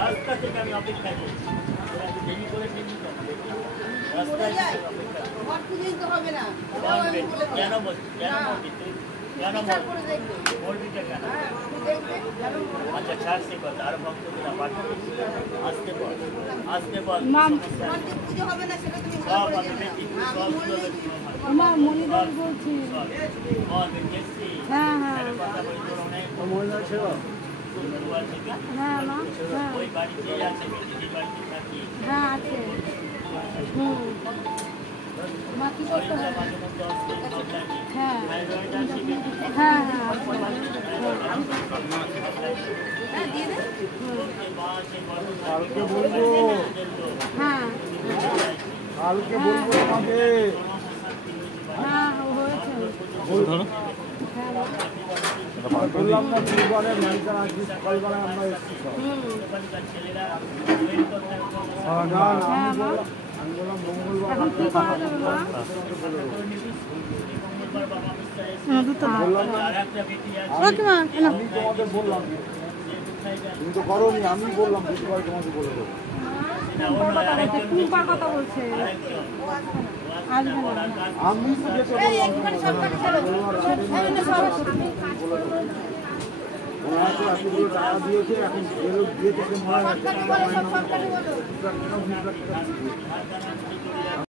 রাস্তা থেকে আমি অপেক্ষা করছি দেরি করে ফেলি রাস্তায় কেন মসজিদটা কেন আচ্ছা ছাড় সে কথা আর ভক্তরা পাঠাবে আসতে বল সব আমি দেখি সব আমার মনিদর বলছি হ্যাঁ হ্যাঁ হ্যাঁ মা ওই বাড়িতে আছে দিদি বাড়িতে থাকি হ্যাঁ আছে মা কি করতে হবে হ্যাঁ হ্যাঁ হ্যাঁ দিয়ে দে কালকে বলবো হ্যাঁ কালকে বলবো তোমাকে হ্যাঁ হয়েছে বললাম না দুবারের ম্যানেজার আজকে সকালবেলায় আমরা এসেছি না আমি বললাম মঙ্গলবার এখন কি করা যাবে মা আমি তোমাদের বললাম তুমি তো করোনি আমি বললাম বুধবার তোমাকে বলে দেবো টুম্পার কথা বলছে আসবে না আমি তো যেতে ওনারা তো এতগুলো টাকা দিয়েছে এখন ফেরত দিয়েছে মনে হয়